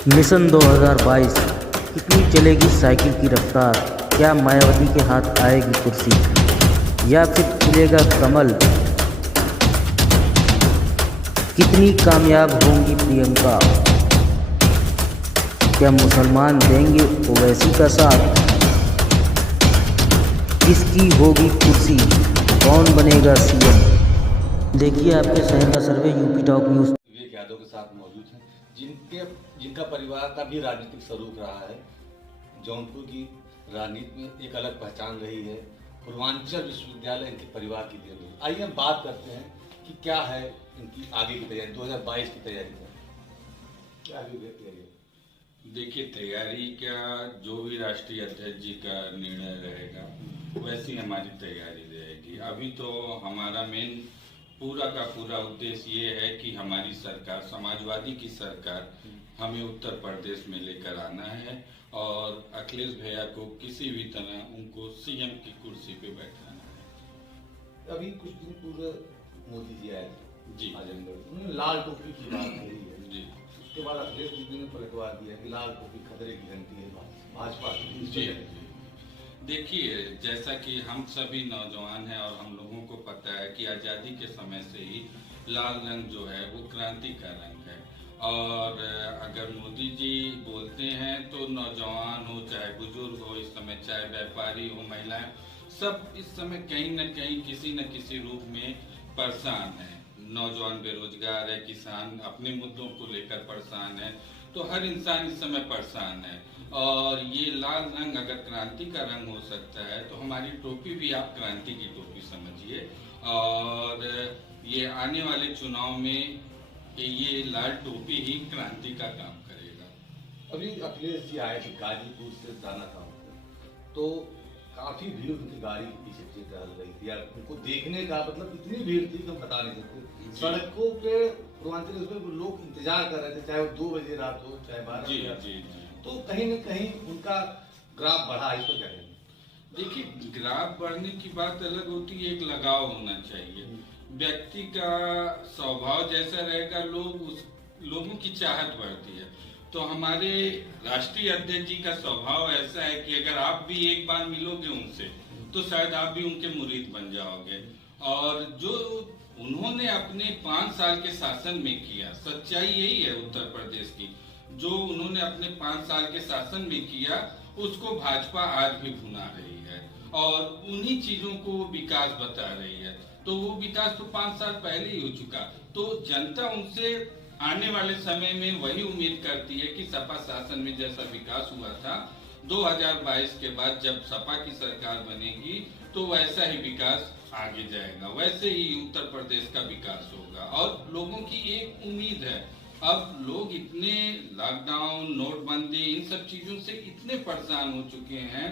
Mission 2022 कितनी चलेगी cycle की रफ्तार? क्या मायावती के हाथ आएगी कुर्सी या फिर खिलेगा कमल? कितनी कामयाब होंगी प्रियंका? क्या मुसलमान देंगे ओवैसी का साथ? किसकी होगी कुर्सी? कौन बनेगा सीएम? देखिए आपके शहर का सर्वे यूपी टॉप न्यूज़। विवेक यादव के साथ मौजूद हैं जिनका परिवार का भी राजनीतिक स्वरूप रहा है। जौनपुर की राजनीति में एक अलग पहचान रही है। पूर्वांचल विश्वविद्यालय इनके परिवार की देन है। आइए हम बात करते हैं कि क्या है इनकी आगे की तैयारी, 2022 की तैयारी क्या तैयारी? देखिए, तैयारी क्या, जो भी राष्ट्रीय अध्यक्ष जी का निर्णय रहेगा वैसी हमारी तैयारी रहेगी। अभी तो हमारा मेन पूरा का पूरा उद्देश्य ये है कि हमारी सरकार, समाजवादी की सरकार, हमें उत्तर प्रदेश में लेकर आना है और अखिलेश भैया को किसी भी तरह उनको सीएम की कुर्सी पे बैठाना है। अभी कुछ दिन पूर्व मोदी जी आए जी आजमगढ़, उन्होंने लाल टोपी की बात कही है जी। उसके बाद अखिलेश जी ने पलटवा दिया कि लाल टोपी खतरे की घंटी है भाजपा की। जी। देखिए, जैसा कि हम सभी नौजवान हैं और हम लोगों को पता है कि आज़ादी के समय से ही लाल रंग जो है वो क्रांति का रंग है। और अगर मोदी जी बोलते हैं तो नौजवान हो चाहे बुजुर्ग हो, इस समय चाहे व्यापारी हो, महिलाएं, सब इस समय कहीं न कहीं किसी न किसी रूप में परेशान है। नौजवान बेरोजगार है, किसान अपने मुद्दों को लेकर परेशान है, तो हर इंसान इस समय परेशान है। और ये लाल रंग अगर क्रांति का रंग हो सकता है तो हमारी टोपी भी आप क्रांति की टोपी समझिए। और ये आने वाले चुनाव में ये लाल टोपी ही क्रांति का काम करेगा। अभी अखिलेश जी आए थे गाजीपुर से जाना था उनको, तो काफी भीड़ उनकी गाड़ी के पीछे पीछे टहल रही थी यार। उनको देखने का मतलब इतनी भीड़ थी कि हम बता नहीं सकते। सड़कों पे पूर्वांचल में लोग इंतजार कर रहे थे, चाहे वो 2 बजे रात हो चाहे 12 बजे। तो कहीं न कहीं उनका ग्राफ बढ़ा, इस पर क्या कहेंगे? देखिए, ग्राफ बढ़ने की बात अलग होती है, एक लगाव होना चाहिए। व्यक्ति का स्वभाव जैसा रहेगा, लोगों की चाहत बढ़ती है। तो हमारे राष्ट्रीय अध्यक्ष जी का स्वभाव ऐसा है कि अगर आप भी एक बार मिलोगे उनसे तो शायद आप भी उनके मुरीद बन जाओगे। और जो उन्होंने अपने 5 साल के शासन में किया, सच्चाई यही है उत्तर प्रदेश की, जो उन्होंने अपने 5 साल के शासन में किया उसको भाजपा आज भी भुना रही है और उन्हीं चीजों को विकास बता रही है। तो वो विकास तो 5 साल पहले ही हो चुका। तो जनता उनसे आने वाले समय में वही उम्मीद करती है कि सपा शासन में जैसा विकास हुआ था 2022 के बाद जब सपा की सरकार बनेगी तो वैसा ही विकास आगे जाएगा, वैसे ही उत्तर प्रदेश का विकास होगा। और लोगों की एक उम्मीद है, अब लोग इतने लॉकडाउन, नोटबंदी, इन सब चीजों से इतने परेशान हो चुके हैं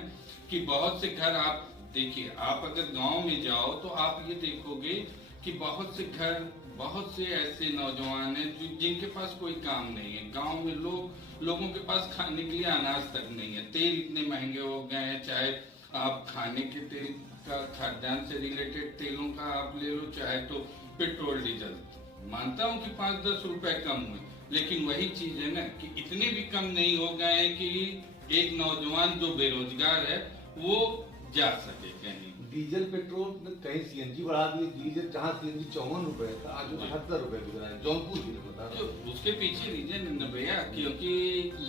कि बहुत से घर, आप देखिए, आप अगर गांव में जाओ तो आप ये देखोगे कि बहुत से घर, बहुत से ऐसे नौजवान हैं जिनके पास कोई काम नहीं है। गांव में लोगों के पास खाने के लिए अनाज तक नहीं है। तेल इतने महंगे हो गए हैं, चाहे आप खाने के तेल का, खाद्यान्न से रिलेटेड तेलों का आप ले लो, चाहे तो पेट्रोल डीजल। मानता हूं कि 5-10 रुपए कम हुए, लेकिन वही चीज है ना कि इतने भी कम नहीं हो गए हैं कि एक नौजवान जो बेरोजगार है वो जा सके कहीं। डीजल पेट्रोल में कहीं सीएनजी बढ़ा दिए। डीजल जहाँ सीएनजी 54 रुपए था, आज 78 रुपए बिक रहा है। जौनपुर की बता रहा हूं। उसके पीछे रीजन है ना भैया, क्योंकि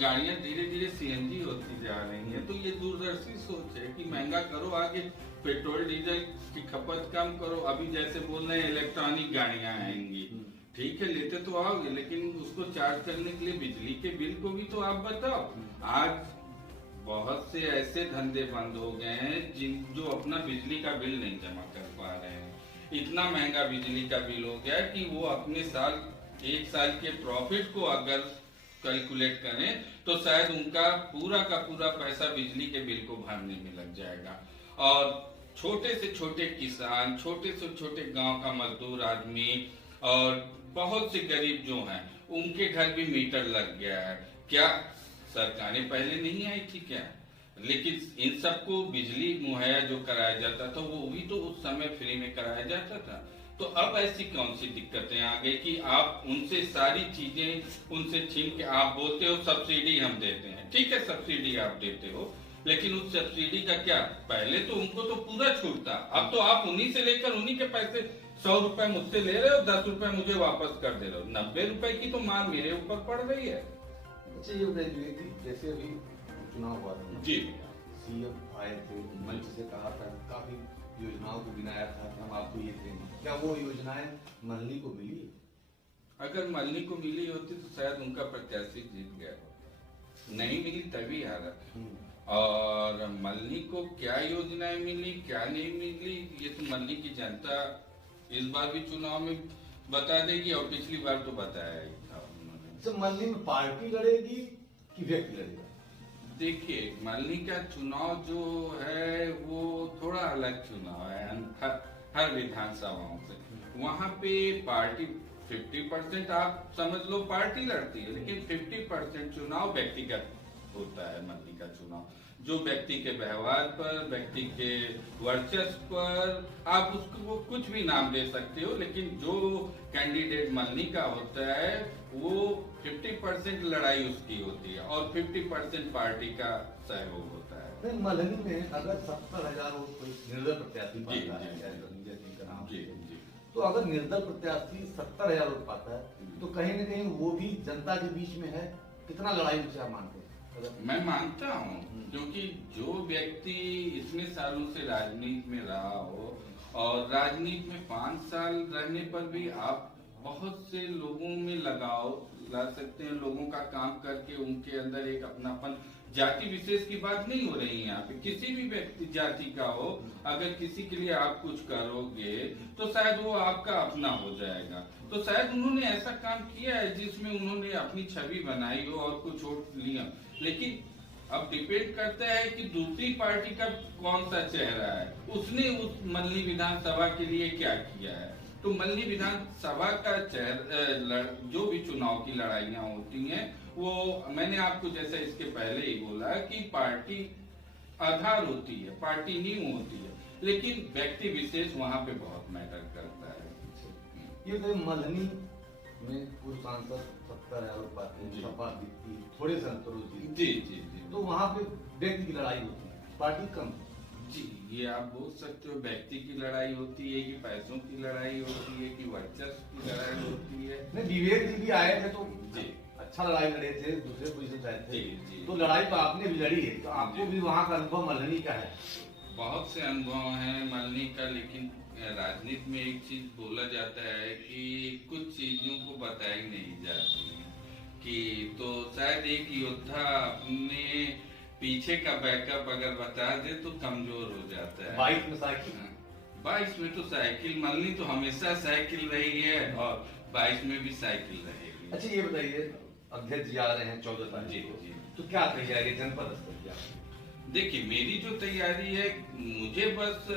गाड़ियां धीरे धीरे सीएनजी होती जा रही हैं। तो ये दूरदर्शी सोच है कि महंगा करो, आगे पेट्रोल डीजल की खपत कम करो। अभी जैसे बोल रहे हैं इलेक्ट्रॉनिक गाड़ियां आएंगी, ठीक है, लेते तो आओगे, लेकिन उसको चार्ज करने के लिए बिजली के बिल को भी तो आप बताओ। आज बहुत से ऐसे धंधे बंद हो गए हैं जो अपना बिजली का बिल नहीं जमा कर पा रहे हैं। इतना महंगा बिजली का बिल हो गया कि वो अपने एक साल के प्रॉफिट को अगर कैलकुलेट करें तो शायद उनका पूरा का पूरा पैसा बिजली के बिल को भरने में लग जाएगा। और छोटे से छोटे किसान, छोटे से छोटे गांव का मजदूर आदमी और बहुत से गरीब जो हैं, उनके घर भी मीटर लग गया है। क्या सरकारें पहले नहीं आई थी क्या? लेकिन इन सबको बिजली मुहैया जो कराया जाता था वो भी तो उस समय फ्री में कराया जाता था। तो अब ऐसी कौन सी दिक्कतें आ गई कि आप उनसे सारी चीजें उनसे छीन के आप बोलते हो सब्सिडी हम देते हैं। ठीक है, सब्सिडी आप देते हो, लेकिन उस सब्सिडी का क्या, पहले तो उनको तो पूरा छूट था, अब तो आप उन्हीं से लेकर उन्हीं के पैसे 100 रुपए मुझसे ले रहे हो, 10 रुपए मुझे वापस कर दे रहे हो, 90 रुपए की तो मार मेरे ऊपर पड़ रही है। अच्छा ये बताइए कि जैसे अभी चुनाव हुआ था जी, सीएम आए थे, मंच से कहा था, काफी योजनाओं को गिनाया था कि हम आपको ये देंगे, क्या वो योजनाएं मल्हनी को मिली? अगर मल्हनी को मिली होती तो शायद उनका प्रत्याशी जीत गया होता, नहीं मिली तभी हारा। और मल्हनी को क्या योजनाएं मिली क्या नहीं मिली ये तो मल्हनी की जनता इस बार भी चुनाव में बता देगी, और पिछली बार तो बताया ही था उन्होंने। तो मल्हनी में पार्टी लड़ेगी कि व्यक्ति लड़ेगा? देखिए, मल्हनी का चुनाव जो है वो थोड़ा अलग चुनाव है हर विधानसभाओं से। वहाँ पे पार्टी 50% आप समझ लो पार्टी लड़ती है, लेकिन 50% चुनाव व्यक्तिगत होता है। मल्हनी का चुनाव जो व्यक्ति के व्यवहार पर, व्यक्ति के वर्चस्व पर, आप उसको कुछ भी नाम दे सकते हो, लेकिन जो कैंडिडेट मल्हनी का होता है वो 50% लड़ाई उसकी होती है और 50% पार्टी का सहयोग होता है। नहीं, मल्हनी में अगर 70,000 कोई निर्दल प्रत्याशी पाता है, तो अगर निर्दल प्रत्याशी 70,000 वोट पाता है तो कहीं न कहीं वो भी जनता के बीच में है, कितना लड़ाई उसे आप मानते हैं? मैं मानता हूँ, क्योंकि जो व्यक्ति इतने सालों से राजनीति में रहा हो और राजनीति में 5 साल रहने पर भी आप बहुत से लोगों में लगाव ला सकते हैं, लोगों का काम करके उनके अंदर एक अपनापन, जाति विशेष की बात नहीं हो रही है यहाँ पे, किसी भी व्यक्ति जाति का हो, अगर किसी के लिए आप कुछ करोगे तो शायद वो आपका अपना हो जाएगा। तो शायद उन्होंने ऐसा काम किया है जिसमें उन्होंने अपनी छवि बनाई हो और कुछ वोट लिया, लेकिन अब डिपेंड करता है कि दूसरी पार्टी का कौन सा चेहरा है, उसने उस मल्हनी विधानसभा के लिए क्या किया है। तो मल्हनी विधानसभा का चेहरा, जो भी चुनाव की लड़ाइयाँ होती हैं वो मैंने आपको जैसे इसके पहले ही बोला कि पार्टी आधार होती है, पार्टी नींव होती है, लेकिन व्यक्ति विशेष वहाँ पे बहुत मैटर करता है। ये तो मल्हनी में पूर्व सांसद 70,000 पाते हैं, सपा जीतती, थोड़े संतरों जी जी जी, तो वहाँ पे व्यक्ति की लड़ाई होती है, पार्टी कम। जी, ये आप बोल सकते हो व्यक्ति की लड़ाई होती है कि पैसों की लड़ाई होती है कि वर्चस्व की लड़ाई होती है। नहीं, विवेक जी भी आए थे तो जी, अच्छा लड़ाई लड़े थे, दूसरे पोजीशन पे थे, जी, तो लड़ाई तो आपने भी लड़ी है, तो आपको भी वहाँ का अनुभव मल्हनी का है। बहुत से अनुभव हैं मल्हनी का, लेकिन राजनीति में एक चीज बोला जाता है कि कुछ चीजों को बताई नहीं जाती है कि, तो शायद एक योद्धा अपने पीछे का बैकअप अगर बता दे तो कमजोर हो जाता है। 22 में साइकिल, 22 में तो साइकिल, मल्हनी तो हमेशा साइकिल रही है और 22 में भी साइकिल रहेगी। अच्छा ये बताइए, अध्यक्ष जी आ रहे हैं 14 तारीख को, तो क्या तैयारी जनपद स्तर की? देखिए, मेरी जो तैयारी है, मुझे बस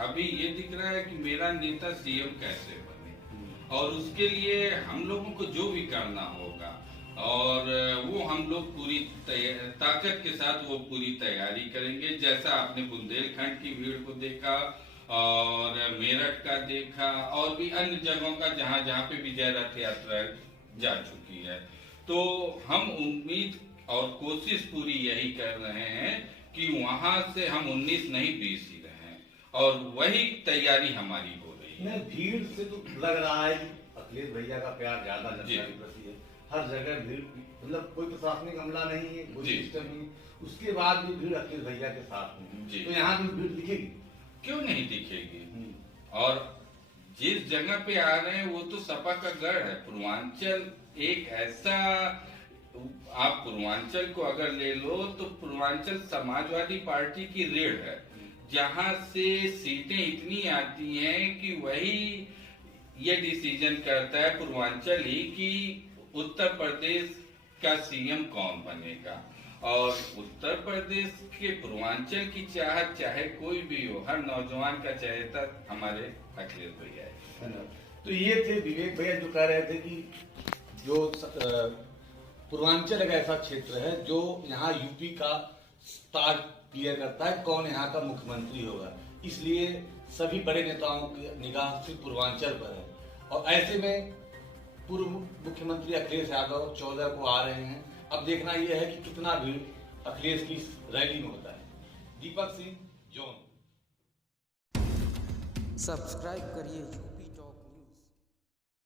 अभी ये दिख रहा है कि मेरा नेता सीएम कैसे बने, और उसके लिए हम लोगों को जो भी करना होगा और वो हम लोग पूरी ताकत के साथ वो पूरी तैयारी करेंगे। जैसा आपने बुंदेलखंड की भीड़ को देखा और मेरठ का देखा और भी अन्य जगहों का जहाँ जहाँ पे विजय रथ यात्रा जा चुकी है, तो हम उम्मीद और कोशिश पूरी यही कर रहे हैं कि वहां से हम 19 नहीं 20 ही रहें, और वही तैयारी हमारी हो रही है। भीड़ से तो लग रहा है कि अखिलेश भैया का प्यार ज्यादा जनता के प्रति है, हर जगह भीड़, मतलब कोई प्रशासनिक हमला नहीं है, कोई सिस्टम नहीं, उसके बाद भी भीड़ अखिलेश भैया के साथ में, तो यहाँ भी भीड़ दिखेगी, क्यों नहीं दिखेगी। और जिस जगह पे आ रहे हैं वो तो सपा का गढ़ है। पूर्वांचल एक ऐसा, आप पूर्वांचल को अगर ले लो तो पूर्वांचल समाजवादी पार्टी की रीढ़ है, जहां से सीटें इतनी आती हैं कि वही ये डिसीजन करता है पूर्वांचल ही कि उत्तर प्रदेश का सीएम कौन बनेगा। और उत्तर प्रदेश के पूर्वांचल की चाहत चाहे कोई भी हो, हर नौजवान का चहेता हमारे अखिलेश भैया है। तो ये थे विवेक भैया जो कह रहे थे कि जो पूर्वांचल एक ऐसा क्षेत्र है जो यहाँ यूपी का स्टार क्लियर करता है कौन यहाँ का मुख्यमंत्री होगा, इसलिए सभी बड़े नेताओं की निगाह सिर्फ पूर्वांचल पर है और ऐसे में पूर्व मुख्यमंत्री अखिलेश यादव 14 को आ रहे हैं। अब देखना यह है कि कितना भीड़ अखिलेश की रैली में होता है। दीपक सिंह, जौनपुर। सब्सक्राइब करिए